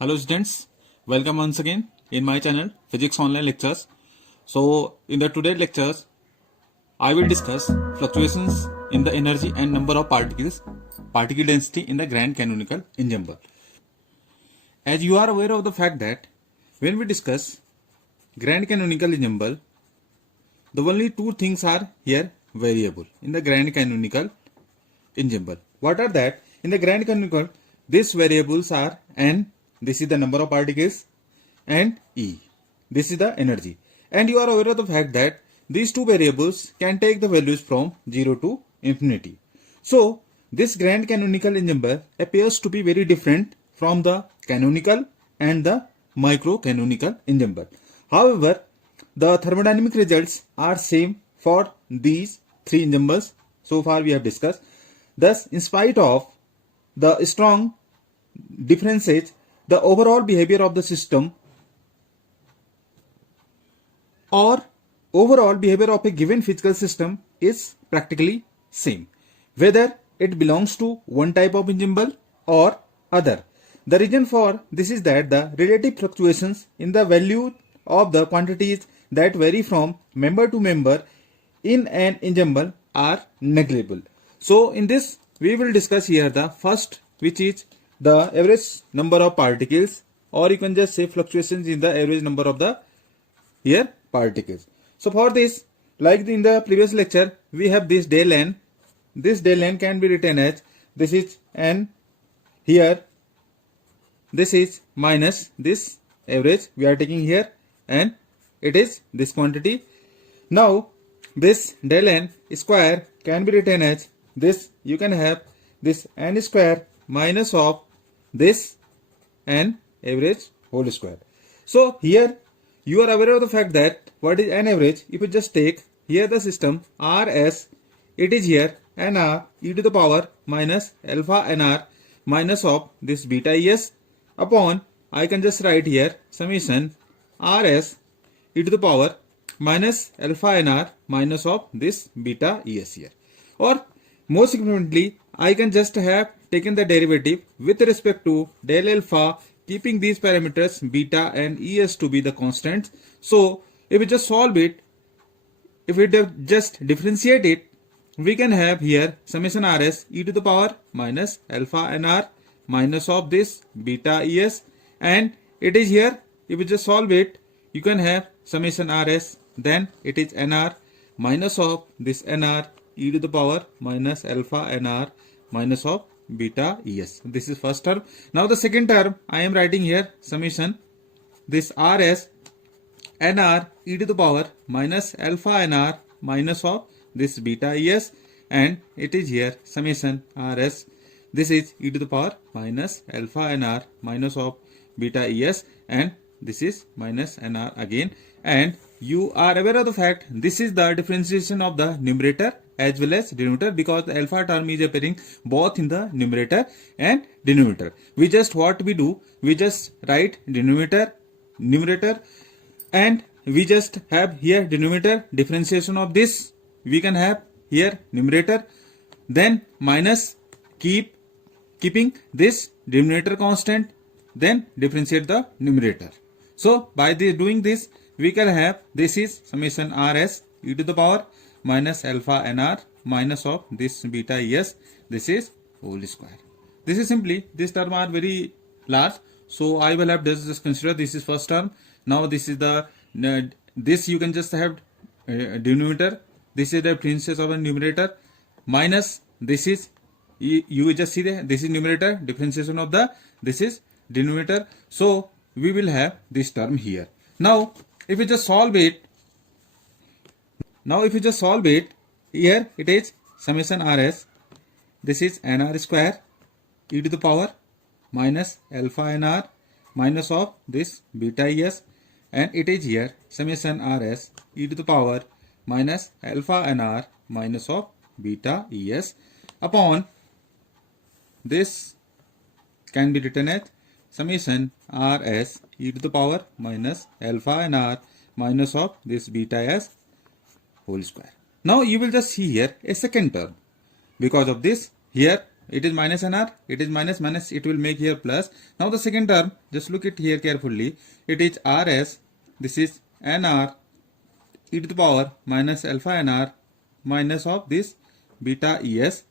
Hello students, welcome once again in my channel Physics Online Lectures. So in the today's lectures, I will discuss fluctuations in the energy and number of particles, particle density in the Grand Canonical Ensemble. As you are aware of the fact that when we discuss Grand Canonical Ensemble, the only two things are here variable in the Grand Canonical Ensemble. What are that? In the Grand Canonical, these variables are n, this is the number of particles, and E, this is the energy. And you are aware of the fact that these two variables can take the values from 0 to infinity. So this Grand Canonical Ensemble appears to be very different from the canonical and the micro canonical ensemble. However, the thermodynamic results are same for these three ensembles so far we have discussed. Thus, in spite of the strong differences, the overall behavior of the system or overall behavior of a given physical system is practically same, whether it belongs to one type of ensemble or other. The reason for this is that the relative fluctuations in the value of the quantities that vary from member to member in an ensemble are negligible. So in this we will discuss here the first, which is the average number of particles, or you can just say fluctuations in the average number of the here particles. So for this, like in the previous lecture, we have this del n. This del n can be written as this is n here, this is minus this average we are taking here, and it is this quantity. Now this del n square can be written as this, you can have this n square minus of this n average whole square. So here you are aware of the fact that what is n average. If you just take here the system Rs, it is here nr e to the power minus alpha nr minus of this beta es upon, I can just write here summation Rs e to the power minus alpha nr minus of this beta es here. Or more significantly, I can just have taken the derivative with respect to del alpha, keeping these parameters beta and es to be the constants. So if we just solve it, if we just differentiate it, we can have here summation Rs e to the power minus alpha nr minus of this beta es, and it is here, if we just solve it, you can have summation Rs, then it is nr minus of this nr e to the power minus alpha nr minus of beta es. This is first term. Now the second term I am writing here summation this Rs nr e to the power minus alpha nr minus of this beta es, and it is here summation Rs, this is e to the power minus alpha nr minus of beta es, and this is minus nr again. And you are aware of the fact this is the differentiation of the numerator as well as denominator, because the alpha term is appearing both in the numerator and denominator. We just what we do, we just write denominator, numerator, and we just have here denominator differentiation of this, we can have here numerator, then minus keeping this denominator constant, then differentiate the numerator. So by doing this, we can have this is summation Rs e to the power minus alpha nr minus of this beta es, this is whole square. This is simply, this term are very large, so I will have just consider this is first term. Now this is the this you can just have denominator, this is the differentiation of a numerator, minus this is you just see the this is numerator, differentiation of the this is denominator. So we will have this term here. Now if you just solve it, here it is summation Rs, this is nr square e to the power minus alpha nr minus of this beta es, and it is here summation Rs e to the power minus alpha nr minus of beta es upon this can be written as summation Rs e to the power minus alpha nr minus of this beta s whole square. Now you will just see here a second term. Because of this, here it is minus nr, it is minus minus, it will make here plus. Now the second term, just look it here carefully. It is rs, this is nr e to the power minus alpha nr minus of this beta es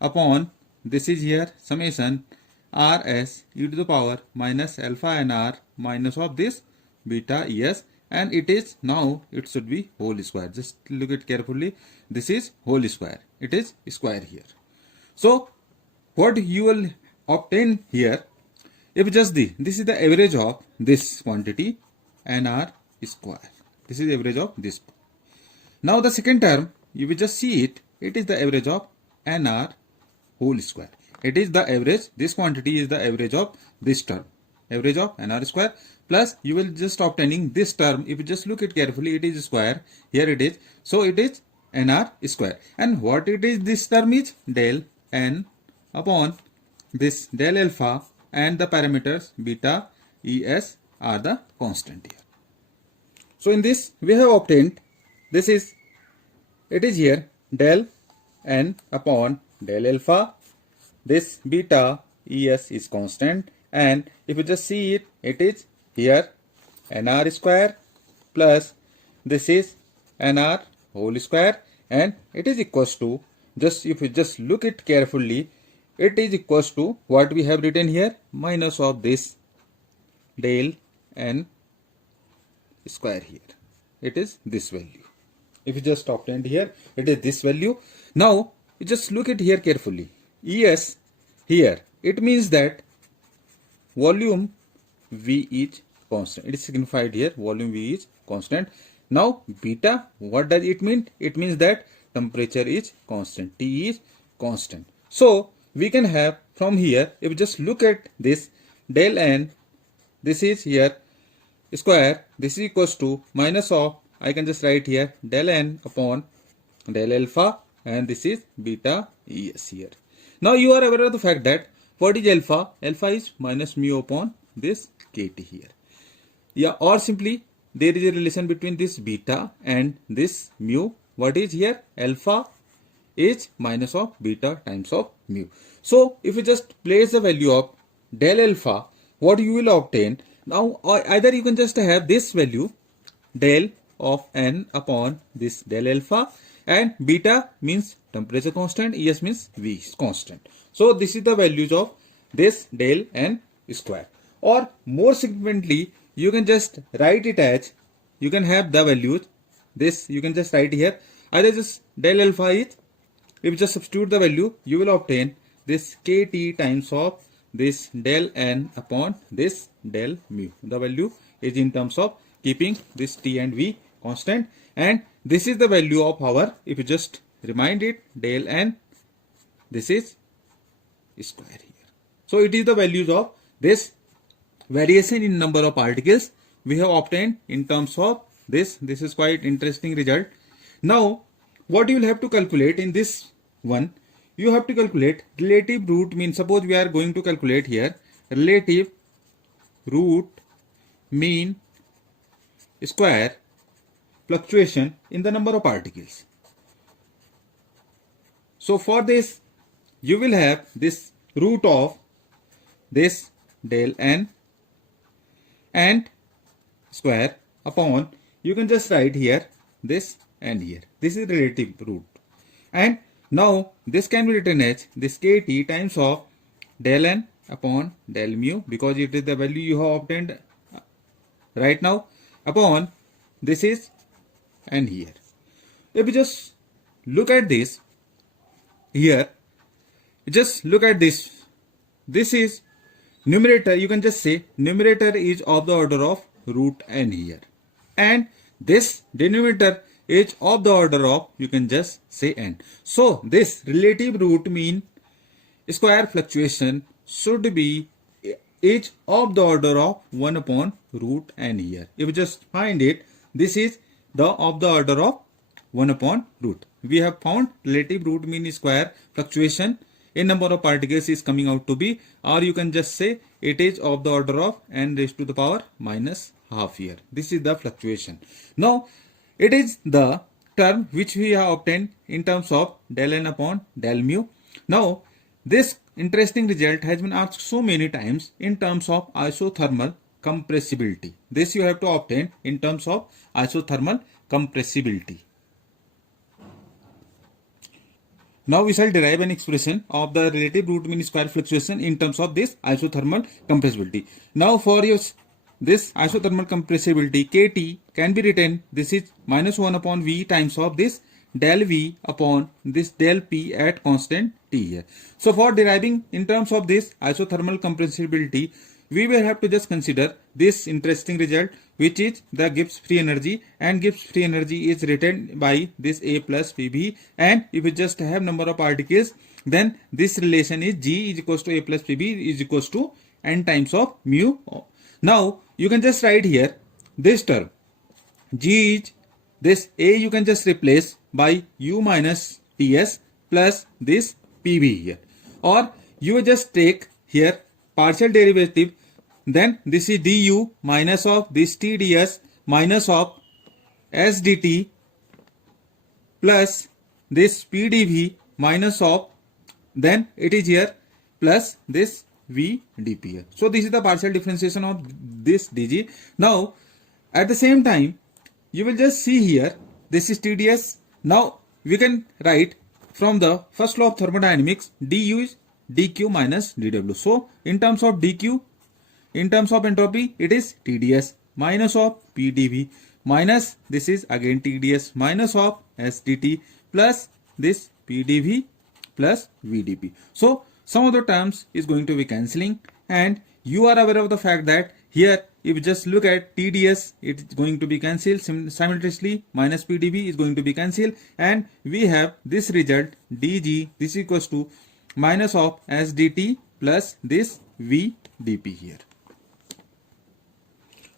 upon, this is here summation rs e to the power minus alpha nr minus of this beta es, and it is, now it should be whole square. Just look it carefully. This is whole square. It is square here. So what you will obtain here, if just this is the average of this quantity nr square. This is the average of this. Now the second term, you will just see it. It is the average of nr whole square. It is the average. This quantity is the average of this term. Average of nr square, plus you will just obtaining this term. If you just look it carefully, it is square. Here it is. So it is nr square. And what it is, this term is del n upon this del alpha, and the parameters beta es are the constant here. So in this we have obtained, this is, it is here del n upon del alpha, this beta es is constant, and if you just see it, it is here nr square plus this is nr whole square, and it is equals to, just if you just look it carefully, it is equals to what we have written here, minus of this del n square here. It is this value. If you just obtained here, it is this value. Now you just look it here carefully. Es here, it means that volume V is constant. It is signified here, volume V is constant. Now beta, what does it mean? It means that temperature is constant, T is constant. So we can have from here, if you just look at this del n, this is here square, this is equals to minus of, I can just write here del n upon del alpha, and this is beta es here. Now you are aware of the fact that what is alpha? Alpha is minus mu upon this kt here. Yeah, or simply there is a relation between this beta and this mu. What is here? Alpha is minus of beta times of mu. So if you just place the value of del alpha, what you will obtain? Now either you can just have this value del of n upon this del alpha, and beta means temperature constant, es means V is constant. So this is the values of this del n square. Or more significantly, you can just write it as, you can have the values, this you can just write here, either just del alpha is, if you just substitute the value, you will obtain this kt times of this del n upon this del mu. The value is in terms of keeping this t and v constant, and this is the value of our, if you just remind it, del n, this is square here. So it is the values of this variation in number of particles we have obtained in terms of this. This is quite interesting result. Now what you will have to calculate in this one, you have to calculate relative root mean. Suppose we are going to calculate here relative root mean square fluctuation in the number of particles. So for this you will have this root of this del n and square upon, you can just write here this n here. This is relative root, and now this can be written as this kt times of del n upon del mu, because it is the value you have obtained right now, upon this is n here. If you just look at this here, just look at this, this is numerator, you can just say numerator is of the order of root n here, and this denominator is of the order of, you can just say n. So this relative root mean square fluctuation should be is of the order of 1 upon root n here. If you just find it, this is the of the order of 1 upon root. We have found relative root mean square fluctuation in number of particles is coming out to be, or you can just say it is of the order of n raised to the power minus half here. This is the fluctuation. Now it is the term which we have obtained in terms of del n upon del mu. Now This interesting result has been asked so many times in terms of isothermal compressibility. This you have to obtain in terms of isothermal compressibility. Now we shall derive an expression of the relative root mean square fluctuation in terms of this isothermal compressibility. Now for this isothermal compressibility, Kt can be written, this is minus 1 upon V times of this del V upon this del P at constant T here. So for deriving in terms of this isothermal compressibility, we will have to just consider this interesting result, which is the Gibbs free energy, and Gibbs free energy is written by this A plus Pb, and if we just have number of particles, then this relation is G is equals to A plus Pb is equals to n times of mu. Now you can just write here this term G is this A, you can just replace by U minus Ts plus this Pb here, or you just take here partial derivative, then this is du minus of this Tds minus of sdt plus this Pdv minus of, then it is here plus this V dp here. So this is the partial differentiation of this dg. Now at the same time you will just see here this is Tds. Now we can write from the first law of thermodynamics, du is dq minus dw. So in terms of dq, in terms of entropy, it is Tds minus of Pdv minus this is again Tds minus of sdt plus this Pdv plus Vdp. So some of the terms is going to be cancelling, and you are aware of the fact that here if you just look at Tds, it is going to be cancelled simultaneously, minus Pdv is going to be cancelled, and we have this result dg, this equals to minus of sdt plus this Vdp here.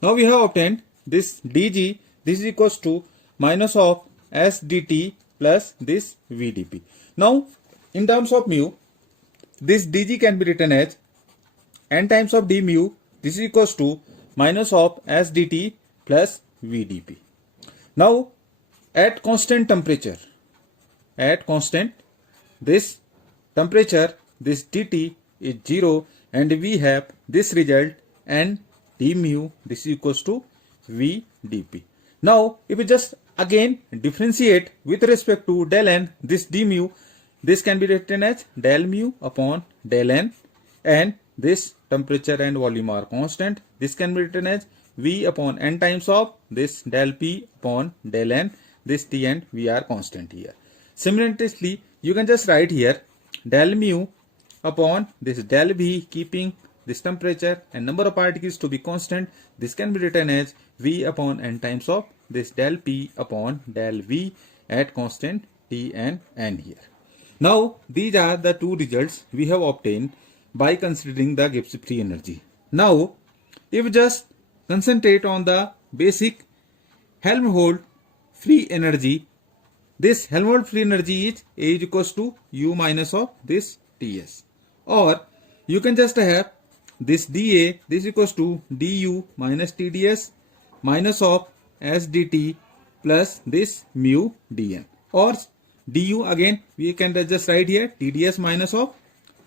Now we have obtained this dg, this is equals to minus of sdt plus this Vdp. Now in terms of mu, this dg can be written as n times of d mu, this is equals to minus of sdt plus Vdp. Now at constant temperature, at constant this temperature, this dt is 0, and we have this result n d mu, this is equals to V dp. Now if we just again differentiate with respect to del n, this d mu, this can be written as del mu upon del n, and this temperature and volume are constant. This can be written as V upon n times of this del P upon del n, this T and V are constant here. Simultaneously you can just write here del mu upon this del V, keeping this temperature and number of particles to be constant. This can be written as V upon n times of this del P upon del V at constant T and n here. Now these are the two results we have obtained by considering the Gibbs free energy. Now if we just concentrate on the basic Helmholtz free energy, this Helmholtz free energy is A is equals to U minus of this Ts, or you can just have this dA, this is equals to du minus Tds minus of sdt plus this mu dn, or du again we can just write here Tds minus of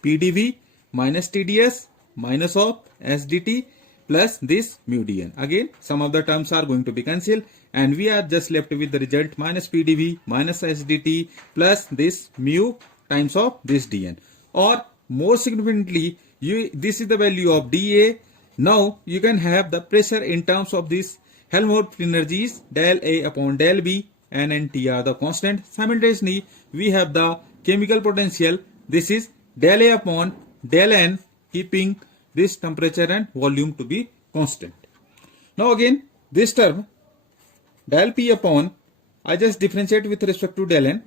Pdv minus Tds minus of sdt plus this mu dn. Again some of the terms are going to be cancelled, and we are just left with the result minus Pdv minus sdt plus this mu times of this dn, or more significantly this is the value of dA. Now you can have the pressure in terms of this Helmholtz free energy is del A upon del B, N and T are the constant. Simultaneously we have the chemical potential, this is del A upon del N, keeping this temperature and volume to be constant. Now again this term del P upon, I just differentiate with respect to del N,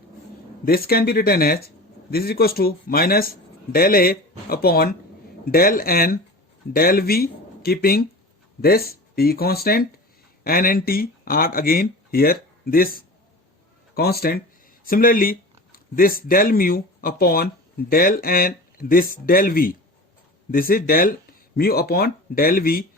this can be written as this is equals to minus del A upon del N del V, keeping this T constant, N and T are again here this constant. Similarly this del mu upon del N, this del V, this is del mu upon del V,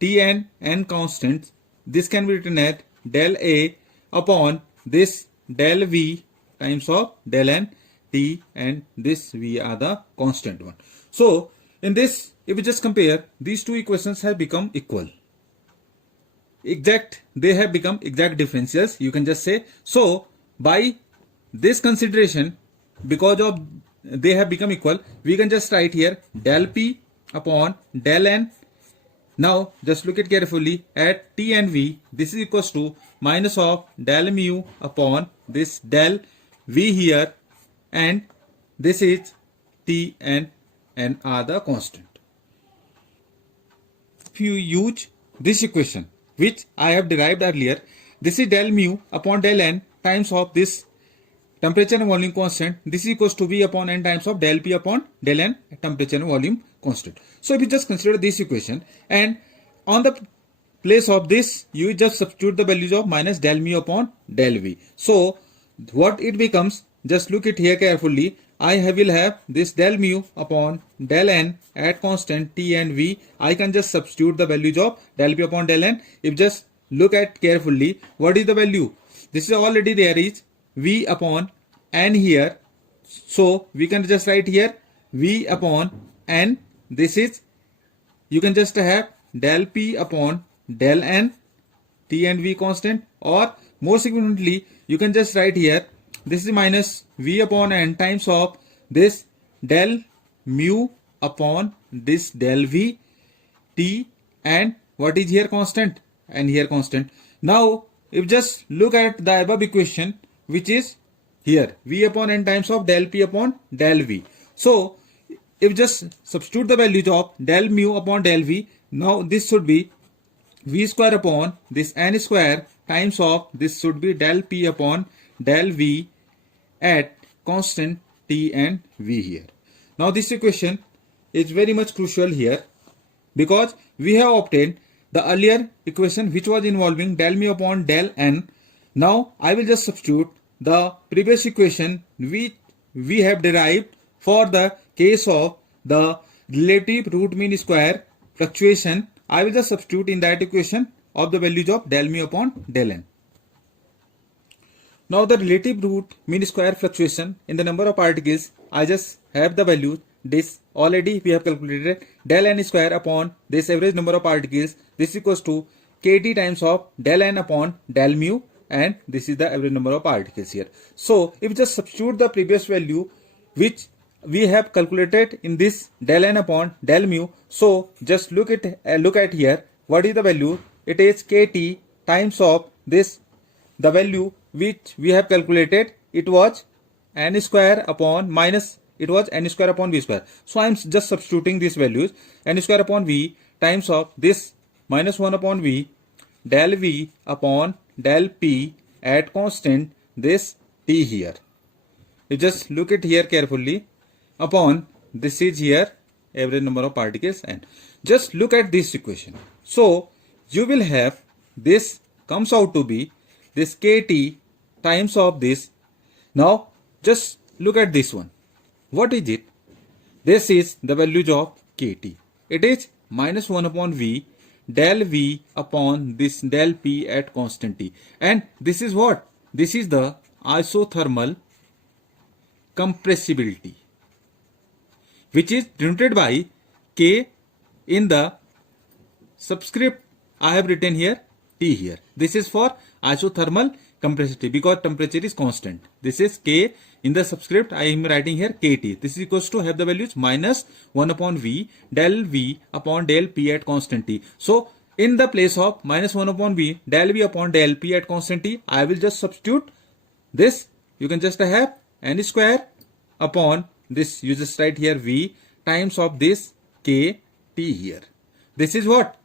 T and N constants, this can be written as del A upon this del V times of del N, T, and this V are the constant one. So in this, if we just compare, these two equations have become equal. They have become exact differentials, you can just say. So by this consideration, because of they have become equal, we can just write here del P upon del N. Now just look at carefully at T and V. This is equals to minus of del mu upon this del V here, and this is T and N are the constant. If you use this equation which I have derived earlier, this is del mu upon del N times of this temperature and volume constant. This is equals to V upon N times of del P upon del N temperature and volume constant. So if you just consider this equation, and on the place of this you just substitute the values of minus del mu upon del V. So what it becomes, just look it here carefully. Will have this del mu upon del N at constant T and V. I can just substitute the values of del P upon del N. If just look at carefully, what is the value? This is already there is V upon N here. So we can just write here V upon N. This is, you can just have del P upon del N, T and V constant, or more significantly you can just write here this is minus V upon N times of this del mu upon this del V, T, and what is here constant, and here constant. Now if just look at the above equation, which is here V upon N times of del P upon del V. So if just substitute the values of del mu upon del V, now this should be V square upon this N square times of this should be del P upon del V at constant T and V here. Now this equation is very much crucial here, because we have obtained the earlier equation which was involving del mu upon del N. Now I will just substitute the previous equation which we have derived for the case of the relative root mean square fluctuation. I will just substitute in that equation of the values of del mu upon del N. Now the relative root mean square fluctuation in the number of particles, I just have the value. This already we have calculated del N square upon this average number of particles. This equals to KT times of del N upon del mu, and this is the average number of particles here. So if you just substitute the previous value which we have calculated in this del N upon del mu, so just look at here, what is the value? It is KT times of this, the value which we have calculated, it was N square upon minus, it was N square upon V square. So I am just substituting these values, N square upon V times of this minus 1 upon V del V upon del P at constant this T here. You just look at here carefully upon this is here average number of particles, and just look at this equation. So you will have this comes out to be this KT times of this. Now just look at this one. What is it? This is the values of KT. It is minus 1 upon V del V upon this del P at constant T. And this is what? This is the isothermal compressibility, which is denoted by K in the subscript. I have written here T here. This is for isothermal compressibility because temperature is constant. This is K in the subscript. I am writing here KT. This is equals to have the values minus 1 upon V del V upon del P at constant T. So in the place of minus 1 upon V del V upon del P at constant T, I will just substitute this. You can just have N square upon this, you just write here V times of this KT here. This is what?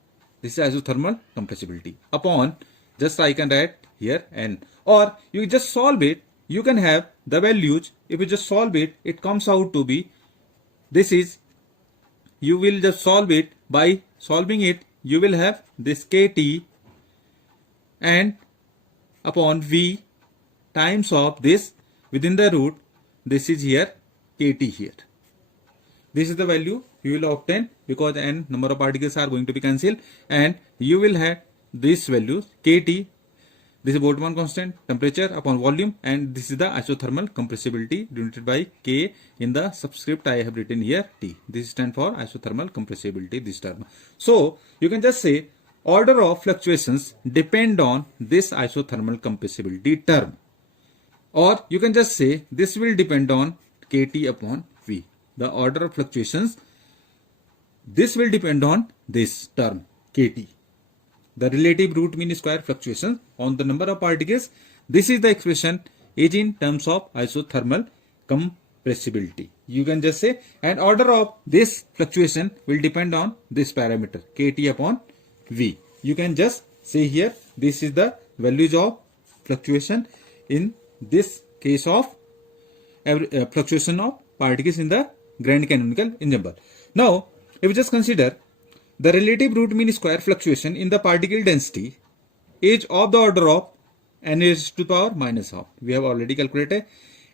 This is isothermal compressibility upon, just I can write here N, or you just solve it. You can have the values. If you just solve it, it comes out to be, this is, you will just solve it. By solving it, you will have this KT and upon V times of this within the root, this is here KT here. This is the value you will obtain because N number of particles are going to be cancelled, and you will have this value KT. This is Boltzmann constant, temperature upon volume, and this is the isothermal compressibility denoted by K. In the subscript I have written here T. This stands for isothermal compressibility, this term. So you can just say order of fluctuations depend on this isothermal compressibility term. Or you can just say this will depend on Kt upon V. The order of fluctuations, this will depend on this term Kt. The relative root mean square fluctuation on the number of particles. This is the expression is in terms of isothermal compressibility. You can just say, and order of this fluctuation will depend on this parameter Kt upon V. You can just say here, this is the values of fluctuation in this case of fluctuation of particles in the grand canonical ensemble. Now, if we just consider the relative root mean square fluctuation in the particle density is of the order of n raised to the power minus half. We have already calculated,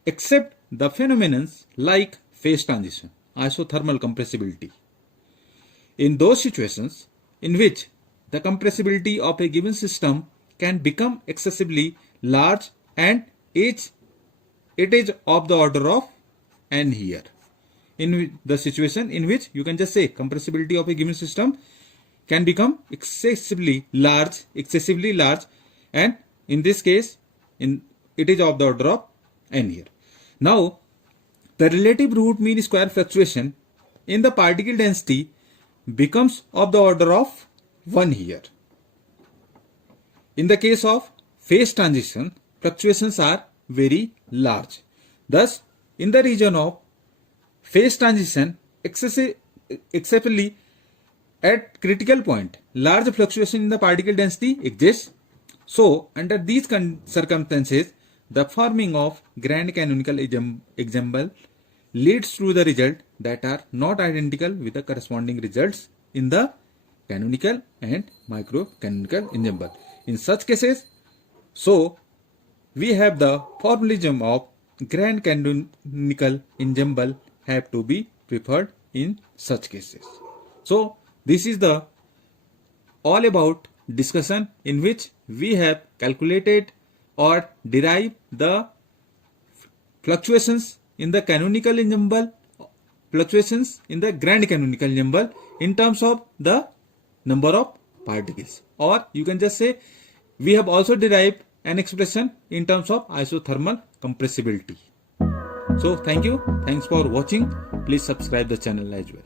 except the phenomena like phase transition, isothermal compressibility. In those situations in which the compressibility of a given system can become excessively large and it is of the order of n here. In the situation in which you can just say compressibility of a given system can become excessively large, and in this case it is of the order of n here. Now the relative root mean square fluctuation in the particle density becomes of the order of 1 here. In the case of phase transition, fluctuations are very large. Thus in the region of phase transition, excessively at critical point, large fluctuation in the particle density exists. So under these circumstances, the forming of grand canonical ensemble leads to the result that are not identical with the corresponding results in the canonical and microcanonical ensemble. In such cases, so we have the formalism of grand canonical ensemble have to be preferred in such cases. So this is the all about discussion in which we have calculated or derived the fluctuations in the canonical ensemble, fluctuations in the grand canonical ensemble in terms of the number of particles. Or you can just say we have also derived an expression in terms of isothermal compressibility. So thank you. Thanks for watching. Please subscribe the channel as well.